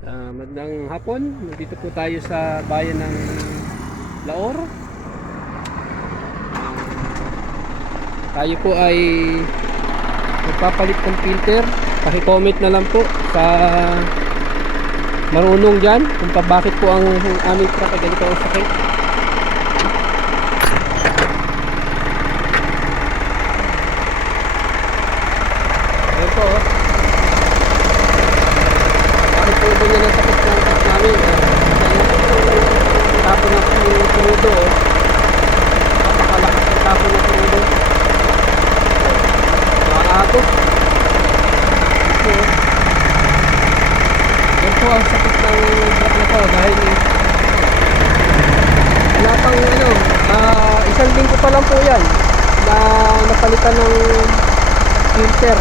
Magandang hapon. Nandito po tayo sa bayan ng Laor. Tayo po ay magpapalit ng filter. Paki-comment na lang po sa marunong dyan kung bakit po ang aming truck ay ganito ang sakit. Ayan po, oh. Bakit po ganyan ang sakit ng truck namin? Tapon na po yung tumudo, oh. Napakalakas ang tapon ng tumudo. Nakakagos. Ito, oh. Yan po ang sakit ng truck na to dahil wala pang isang linggo pa lang po yan na napalitan ng filter.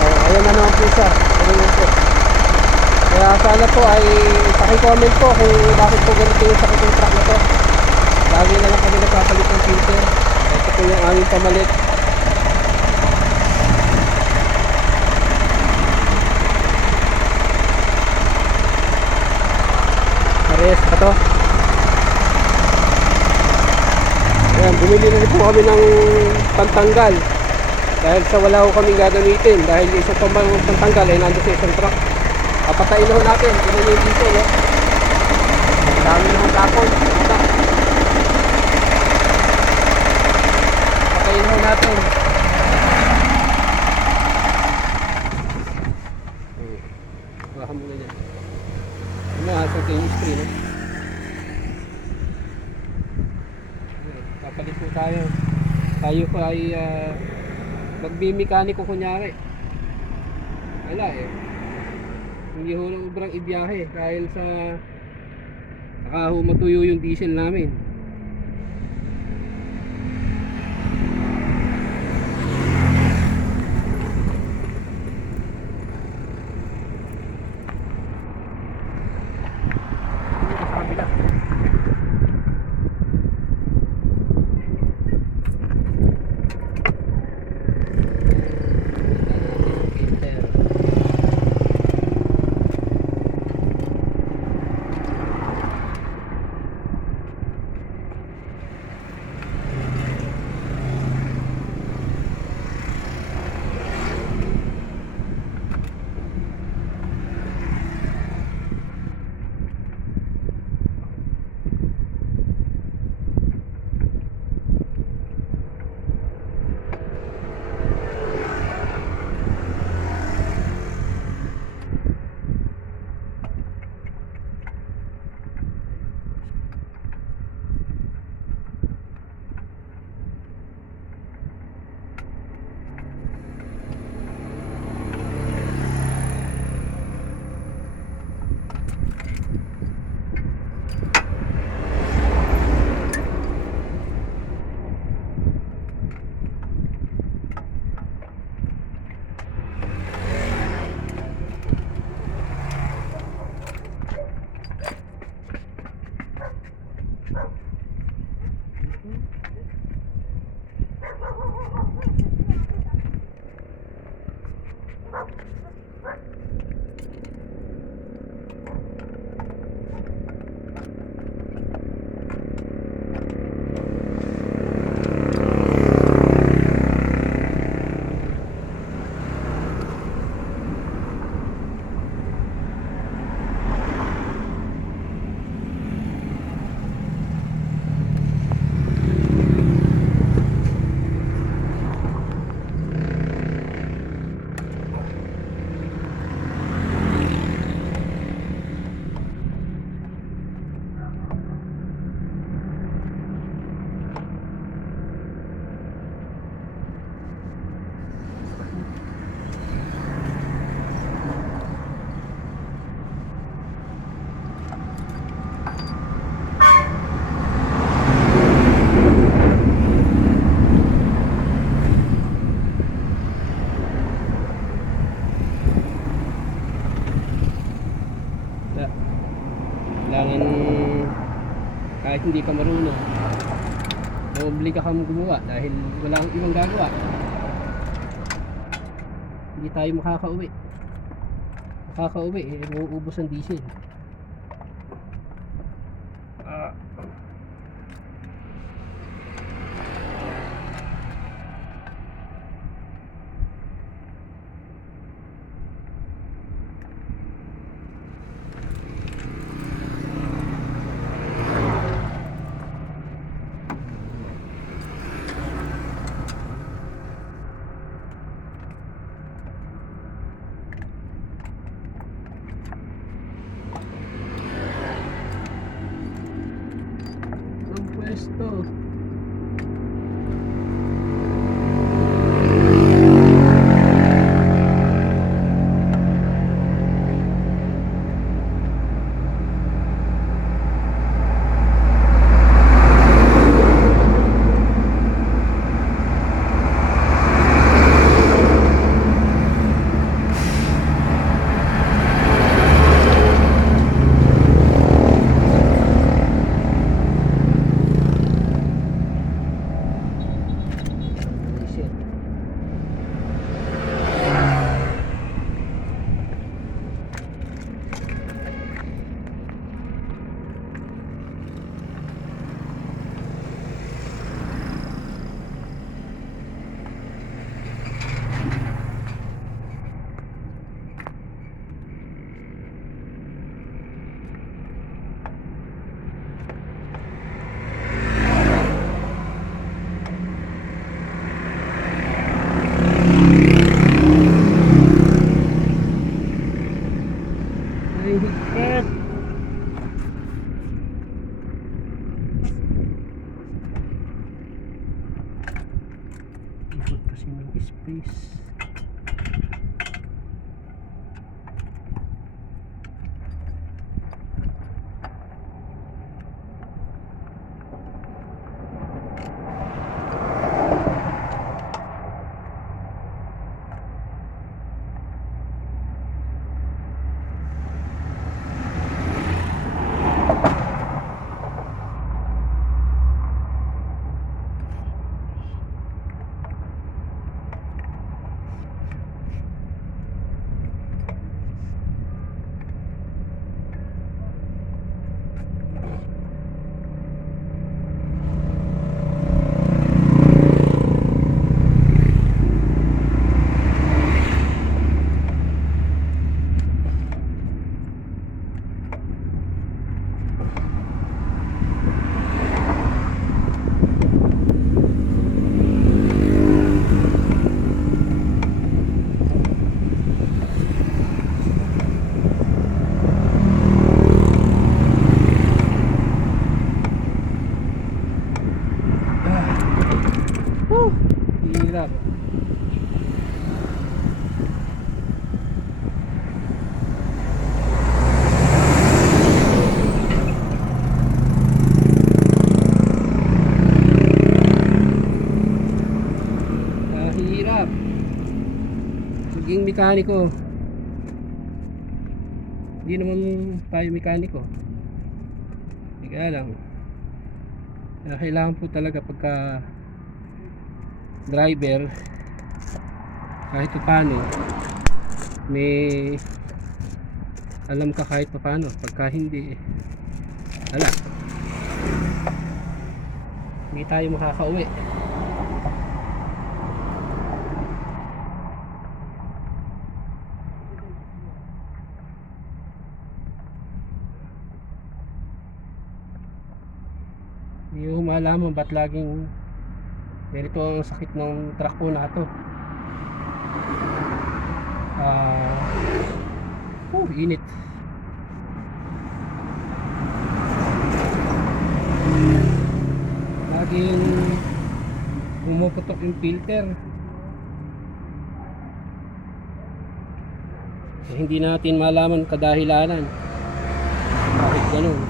Ayan na naman po siya. Ayan po. Kaya sana po ay paki-comment po kung bakit po ganito yung sakit ng truck na to. Lagi na lang kami nagpapalit ng filter. Ito po yung aming pamalit. Parehas pa to. Ayan, bumili na rin po kami ng pantanggal dahil sa wala ko kaming gagamitin dahil isang pantanggal ay nandun sa isang truck. Papatayin na ho natin, ganun yung diesel, no? Ang dami naman tapon. Papatayin na ho natin. Baka muna dyan. Ano, asal kayo yung screen, no? Papalit po tayo. Tayo pa ay magbimekaniko kunyari. Wala eh. Hindi ho lang sobrang ibiyahe dahil sa matuyo yung diesel namin. Kailangan kahit hindi ka marunong, naobliga kang gumawa dahil wala kang ibang gagawa. Hindi tayo makakauwi. Nakakauwi eh, uubos ang diesel. Ah. Ang pwesto. Shit. Ay, higpit. Ikot kasi ng space. Hirap. Hirap. Maging mekaniko. Hindi naman tayo mekaniko. Kaya lang. Kailangan po talaga pagka driver kahit paano may alam ka kahit paano. Pagka hindi wala, hindi tayo makakauwi. Hindi ko malaman ba't laging ganito ang sakit ng truck po na ito. Init. Laging pumuputok yung filter. Hindi natin malaman kadahilanan bakit ganun.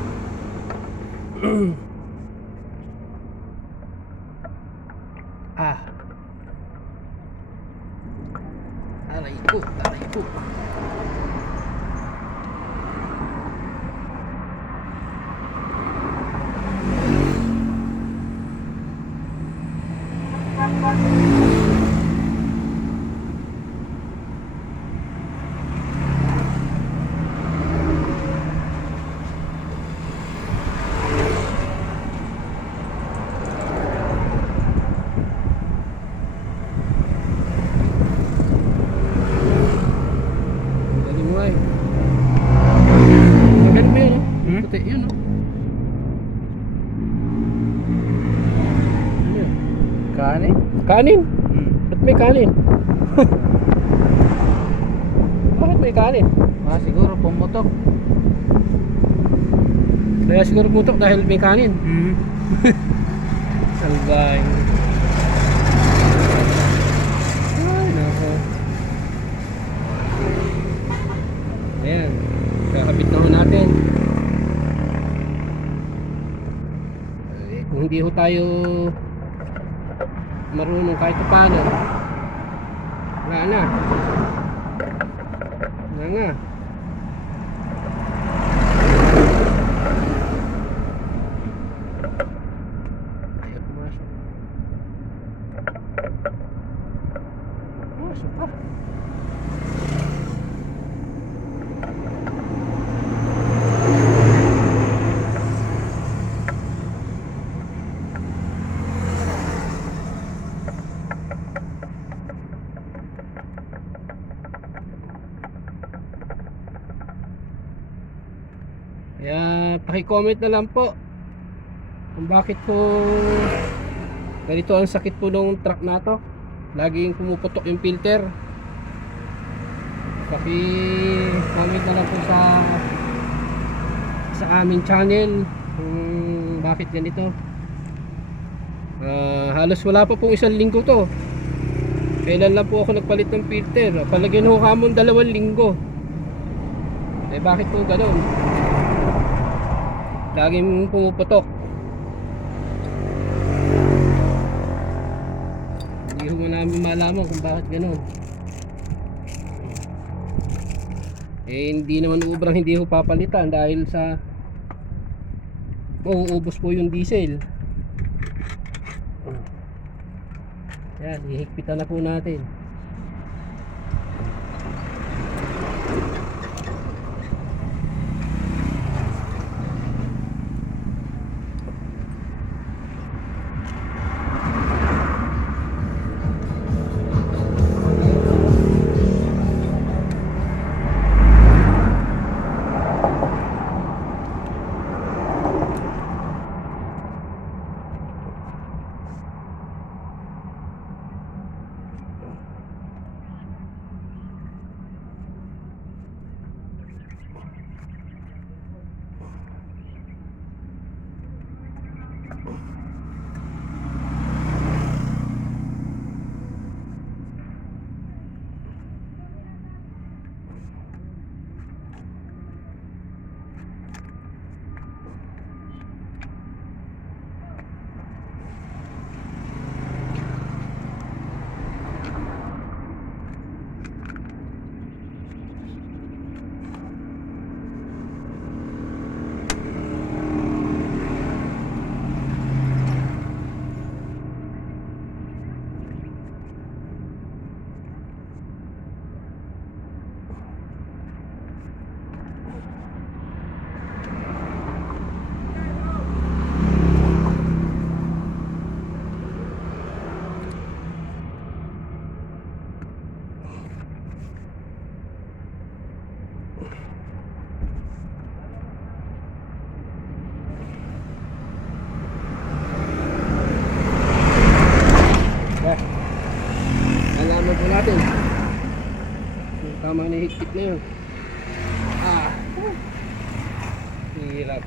Aray ko. eh. Ganun ba yun, no? Hmm? Puti, yun, no? Ano yun? Kanin? Kanin? Hmm. Ba't may kanin? Bakit may kanin? Siguro pumutok. Kaya siguro putok dahil may kanin. Hmm. Salbay. Ay, nako. Ayan. Kakabit na ho natin. Kung hindi ho tayo marunong kahit paano, wala na. Wala nga. Ayaw pumasok. Pumasok pa. Kaya paki-comment na lang po kung bakit po ganito ang sakit po ng truck na to. Laging pumuputok yung filter. Paki-comment na lang po sa aming channel kung bakit ganito. Halos wala pa pong 1 linggo to. Kailan lang po ako nagpalit ng filter. Palagyan ho kamon 2 linggo. Eh bakit po ganoon? Laging pumuputok. Hindi ko namin malaman kung bakit ganoon. Eh hindi naman ubrang hindi ko papalitan dahil sa mauubos po yung diesel. Yan, ihigpitan na po natin. Alaman po natin yung tamang nahigpit na yun. Hirap.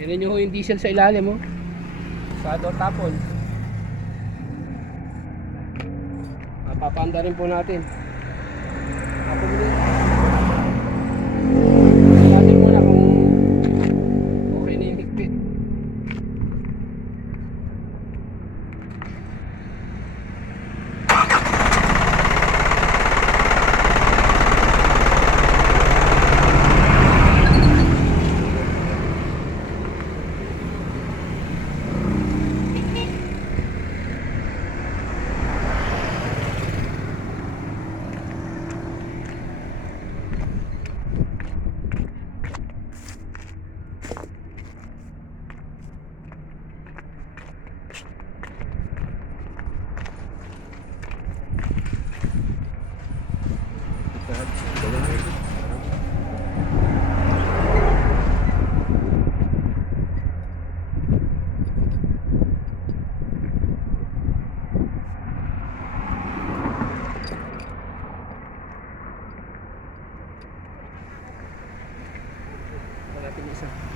Yan nyo ho yung diesel sa ilalim, oh. Sado tapon. Papanda rin po natin. Ako muna. Natin muna kung okay na yung higpit. That's Natin isa.